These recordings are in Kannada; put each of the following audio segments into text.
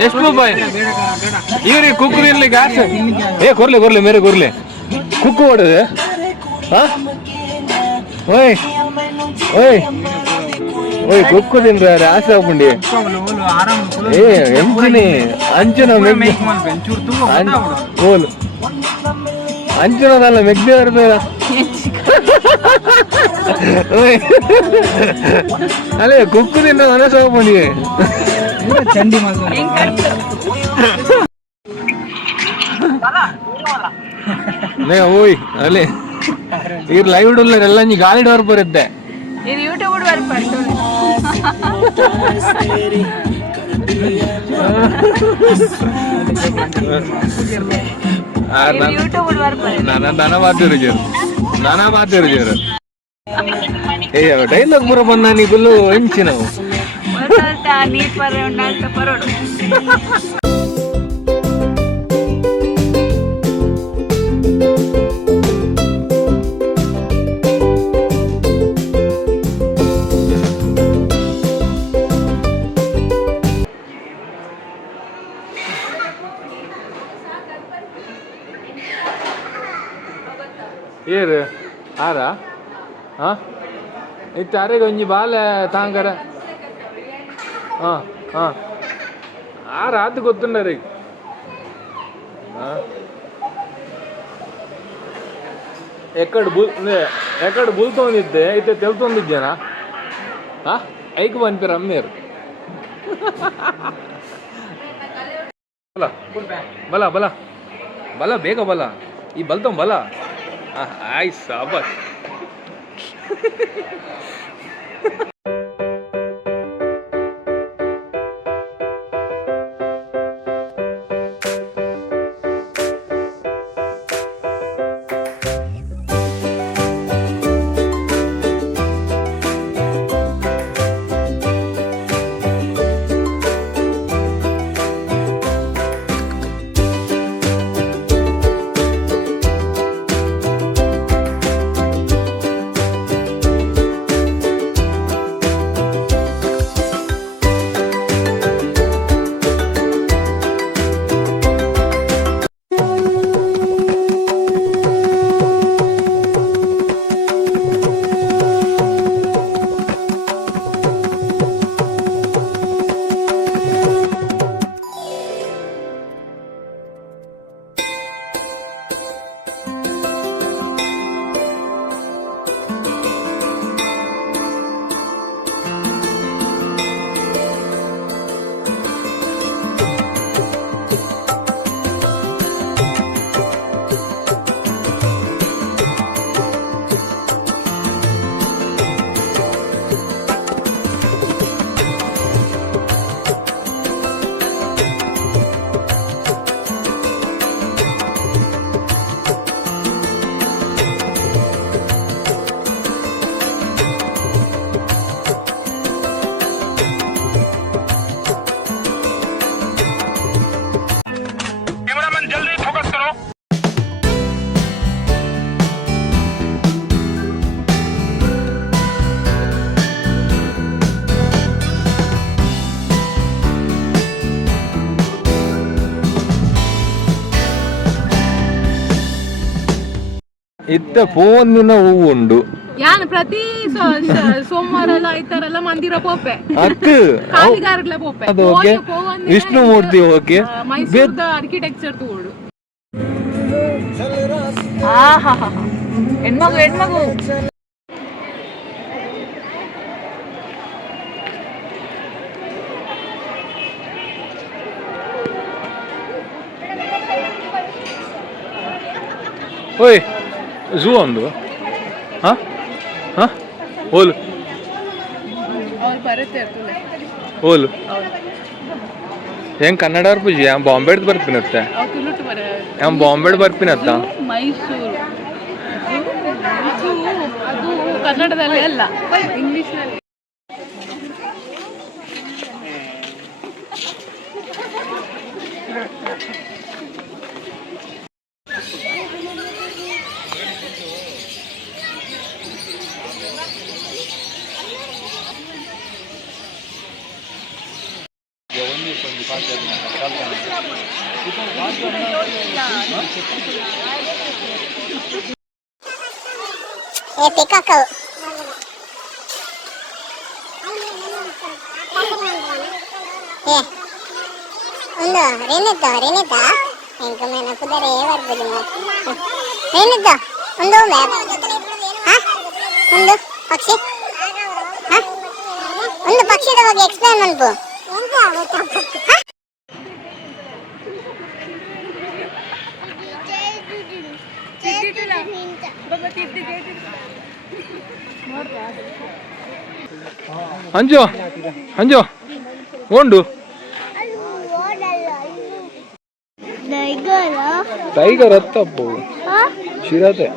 ಎಷ್ಟು ರೂಪಾಯಿ ಇವ್ರಿಗೆ ಕುಕ್ಕು ಇರ್ಲಿಕ್ಕೆ ಆಸೆ ಕೊರ್ಲೆ ಮೇರೆ ಕೊರ್ಲೆ ಕುಕ್ಕು ಹೊಡೆದೆ ಓಯ್ ಓಯ್ ಓಯ್ ಕುಕ್ಕು ತಿಂದ್ರೆ ಆಸೆ ಹಾಕೊಂಡಿ ಎಂಚಿನಿ ಅಂಚನ ಓಲು ಅಂಚನದಲ್ಲ ಮೆಗ್ದೆ ಇರ್ಬೇಡ ಅಲ್ಲೇ ಕುಕ್ಕು ತಿನ್ನ ಮನಸ್ಸು ಹಾಕೊಂಡಿ ಚಂಡಿ ಓಯ್ ಅಲ್ಲೇ ಈಗ ಲೈವ್ ಇಡಲ್ಲ ಎಲ್ಲ ನೀ ಗಾಳಿ ಡೋರ್ ಬರುತ್ತೆ ನಾನಾ ಮಾತಿರು ಏ ಡೈಲಾಗ್ ಬರೋ ಬಂದ ನೀಗುಲ್ಲು ಹೆಂಚಿ ನಾವು ಏರು ಆರ ಹಾಂ ಇತ್ತು ಅರೆಗೆ ಒಂಜಿ ಬಾಲೆ ತಾಂಗರ ಹಾಂ ಹಾಂ ಆರ ಅದು ಗೊತ್ತುಂಡರಿಗೆ ಹಾಂ ಎಕಡೆ ಬುಲ್ತೊಂದಿದ್ದೆ ಇತ್ತೆ ತೆಲ್ತೊಂದಿದ್ದೇನಾ ಹಾಂ ಐಕ್ ಬಂದ್ಪೀರ ಅಮ್ಮೇರು ಬಲ ಬಲ ಬಲ ಬೇಗ ಬಲ ಈ ಬಲ್ತೊಂಬ ಬಲ ಆಯ್ ಸಾಬಾಸ್ ಇತ್ತ ಫೋನಿನ ಹೂವು ಉಂಡು ಯಾನ್ ಪ್ರತಿ ಸೋಮವಾರ ಐತಾರಲ್ಲ ಮಂದಿರ ಪೋಪೆ ಕಾಲಿಗಾರಗ್ಲ ಪೋಪೆ ಅದು ಓಕೆ ವಿಷ್ಣುಮೂರ್ತಿ ಓಕೆ ಮೈಸೂರದ ಆರ್ಕಿಟೆಕ್ಚರ್ ತೋಡು ಹೆಣ್ಮಗು ಓಯ್ ಝೂ ಒಂದು ಹಾಂ ಹಾಂ ಓಲು ಓಲು ಹೆಂಗೆ ಕನ್ನಡ ಪೂಜಿ ಬಾಂಬೆಡ್ ಬರ್ತೀನತ್ತೆ ಬಾಂಬೆಡ್ ಬರ್ತೀನತ್ತ ಮೈಸೂರು ಅದು ಕನ್ನಡದಲ್ಲಿ ಅಲ್ಲ ಇಂಗ್ಲಿಷ್ನಲ್ಲಿ ಏ ಪಿಕಾಕವು ಏ ಒಂದು ರೇನಿದ್ದ ಹೆಂಗ ಮೇನ ಕುದರೆ ಬರ್ಬೋದು ರೇನಿದ್ದ ಒಂದು ಒಂದು ಪಕ್ಷಿ ಒಂದು ಪಕ್ಷಿದ ಬಗ್ಗೆ ಎಕ್ಸ್ಪ್ಲೇನ್ ಮಾಡ್ಬೋ ಅಂಜು ಅಂಜು ಉಂಡು ಟೈಗರ್ ಹತ್ತಪ್ಪು ಚಿರತೆ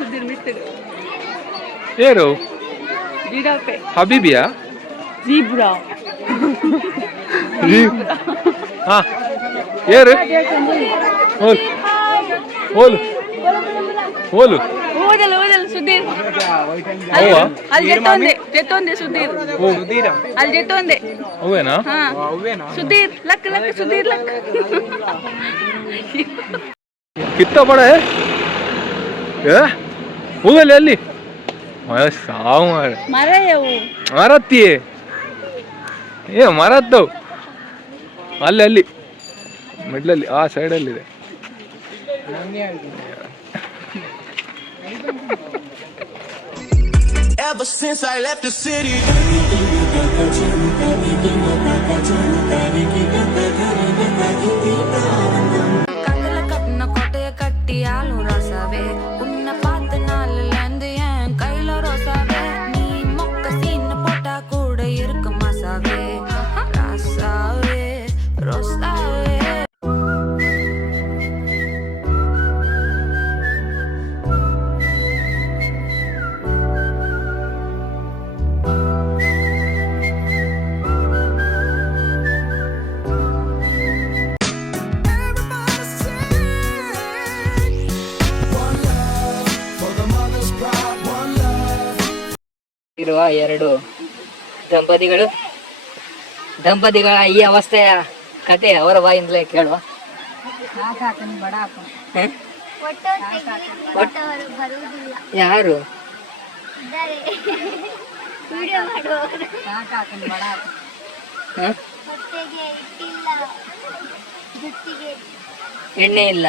ಸುಧೀರ್ ಮಿತ್ತರು ಯಾರು ಜಿರಾಫೆ ಹಬೀಬಿಯಾ ಜೀಬ್ರಾ ಹಾ ಯಾರು ಹೋಲ್ ಹೋಲ್ ಹೋಲು ಓದಲ್ಲ ಸುಧೀರ್ ಅಲ್ಲಿ ಜೆತ್ತೊಂದೆ ಸುಧೀರ್ ಅಲ್ಲಿ ಜೆತ್ತೊಂದೆ ಅವೇನಾ ಸುಧೀರ್ ಲಕ್ ಸುಧೀರ್ ಲಕ್ ಕಿತ್ತ ಬಡ ಹೋಗಲ್ಲಿ ಅಲ್ಲಿ ಸಾವು ಮರ ಯಾವು ಮರತ್ತಿ ಮರದ್ದವು ಅಲ್ಲಿ ಮಿಡ್ಲಲ್ಲಿ ಆ ಸೈಡಲ್ಲಿದೆ Ever since I left the city கண்ணுல கட்டின கோட்டைய கட்டியாலும் ரோசாவே உன்னை பார்த்த நாள்ல இருந்து என் கையில ரோசாவே நீ மொக்க சீன்னு போட்டா கூட இருக்கு மசாவே ராசாவே ரோசாவே ಇರುವ ಎರಡು ದಂಪತಿಗಳ ಈ ಅವಸ್ಥೆಯ ಕತೆ ಅವರ ಬಾಯಿಂದಲೇ ಕೇಳುವ. ಯಾರು ಎಣ್ಣೆ ಇಲ್ಲ,